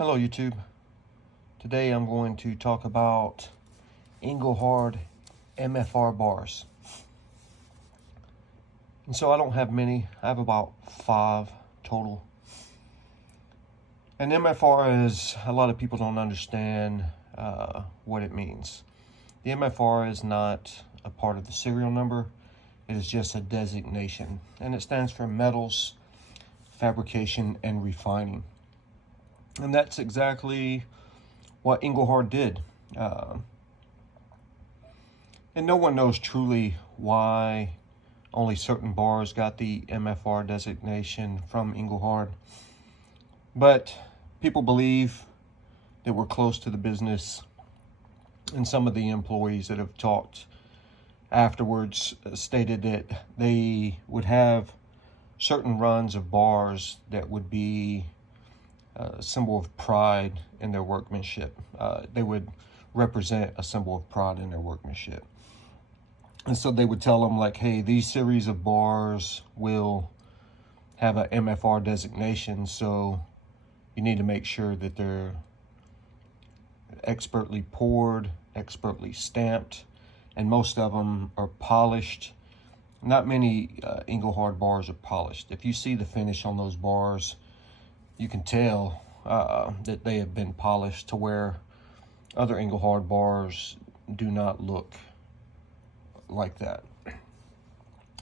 Hello YouTube. Today I'm going to talk about Engelhard MFR bars. And so I don't have many. I have about 5 total. And MFR is, a lot of people don't understand what it means. The MFR is not a part of the serial number. It is just a designation. And it stands for metals, fabrication, and refining. And that's exactly what Engelhard did. And no one knows truly why only certain bars got the MFR designation from Engelhard. But people believe that we're close to the business. And some of the employees that have talked afterwards stated that they would have certain runs of bars that would be a symbol of pride in their workmanship. They would represent a symbol of pride in their workmanship. And so they would tell them like, hey, these series of bars will have an MFR designation, so you need to make sure that they're expertly poured, expertly stamped, and most of them are polished. Not many Engelhard bars are polished. If you see the finish on those bars, you can tell that they have been polished to where other Engelhard bars do not look like that.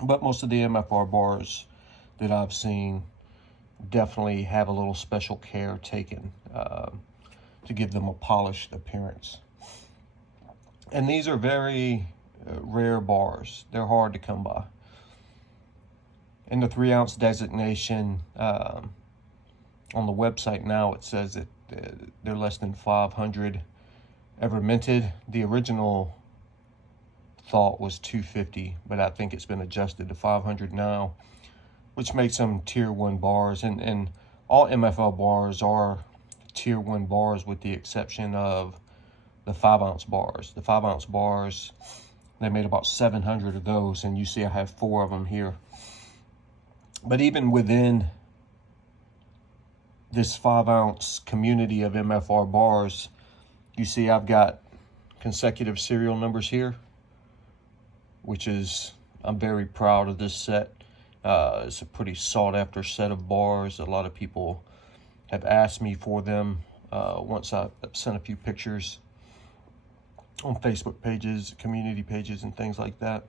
But most of the MFR bars that I've seen definitely have a little special care taken to give them a polished appearance. And these are very rare bars. They're hard to come by. In the 3-ounce designation, on the website now, it says that they're less than 500 ever minted. The original thought was 250, but I think it's been adjusted to 500 now, which makes them tier 1 bars. And all MFL bars are tier 1 bars with the exception of the 5-ounce bars. The 5-ounce bars, they made about 700 of those, and you see I have 4 of them here. But even within this 5-ounce community of MFR bars, you see I've got consecutive serial numbers here, which is, I'm very proud of this set. It's a pretty sought after set of bars. A lot of people have asked me for them once I sent a few pictures on Facebook pages, community pages, and things like that.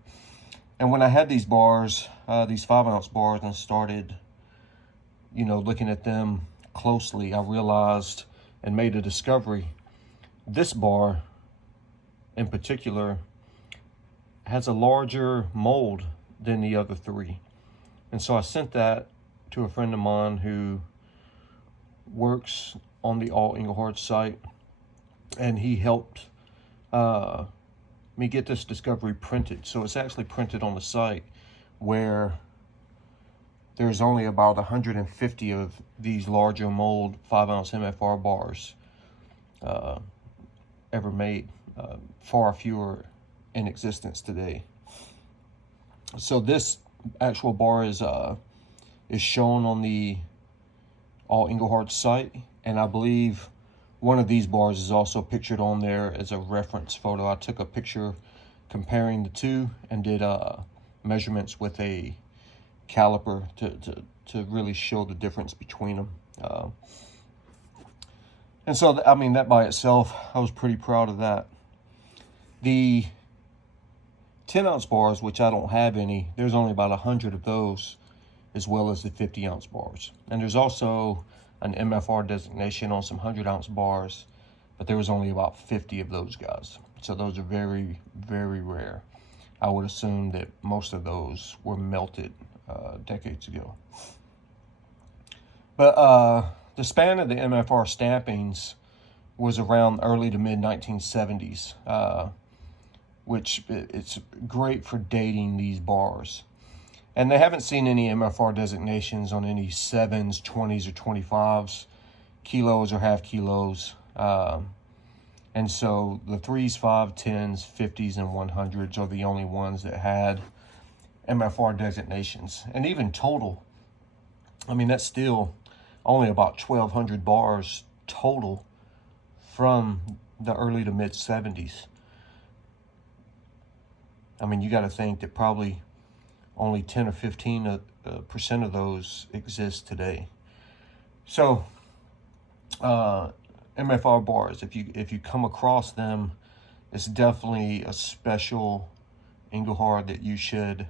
And when I had these bars, these 5-ounce bars, and started, looking at them closely, I realized and made a discovery. This bar in particular has a larger mold than the other 3. And so I sent that to a friend of mine who works on the All Engelhard site, and he helped me get this discovery printed. So it's actually printed on the site where there's only about 150 of these larger mold 5-ounce MFR bars ever made. Far fewer in existence today. So this actual bar is shown on the All Engelhard site, and I believe one of these bars is also pictured on there as a reference photo. I took a picture comparing the two and did measurements with a caliper to really show the difference between them. And so, I mean, that by itself, I was pretty proud of that. The 10-ounce bars, which I don't have any, there's only about 100 of those, as well as the 50-ounce bars. And there's also an MFR designation on some 100-ounce bars, but there was only about 50 of those guys. So those are very, very rare. I would assume that most of those were melted decades ago. But the span of the MFR stampings was around early to mid 1970s, which it's great for dating these bars. And they haven't seen any MFR designations on any 7s, 20s, or 25s, kilos or half kilos. And so the 3s, 5s, 10s, 50s, and 100s are the only ones that had MFR designations. And even total, I mean, that's still only about 1,200 bars total from the early to mid 70s. I mean, you got to think that probably only 10 or 15% of those exist today. So MFR bars, if you come across them, it's definitely a special Engelhard that you should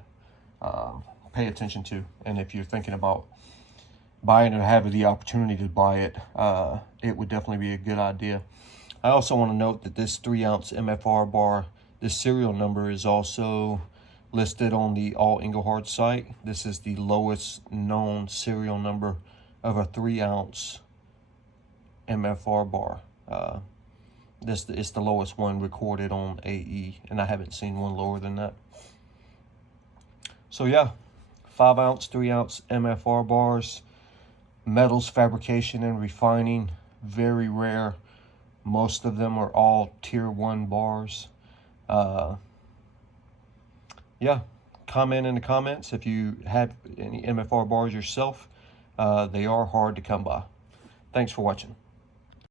pay attention to. And if you're thinking about buying or having the opportunity to buy it, it would definitely be a good idea. I also want to note that this 3-ounce MFR bar, this serial number is also listed on the All Engelhard site. This is the lowest known serial number of a 3-ounce MFR bar. This is the lowest one recorded on AE, and I haven't seen one lower than that. So yeah, 5-ounce, 3-ounce MFR bars, metals fabrication and refining, very rare. Most of them are all tier 1 bars. Yeah, comment in the comments if you have any MFR bars yourself. They are hard to come by. Thanks for watching.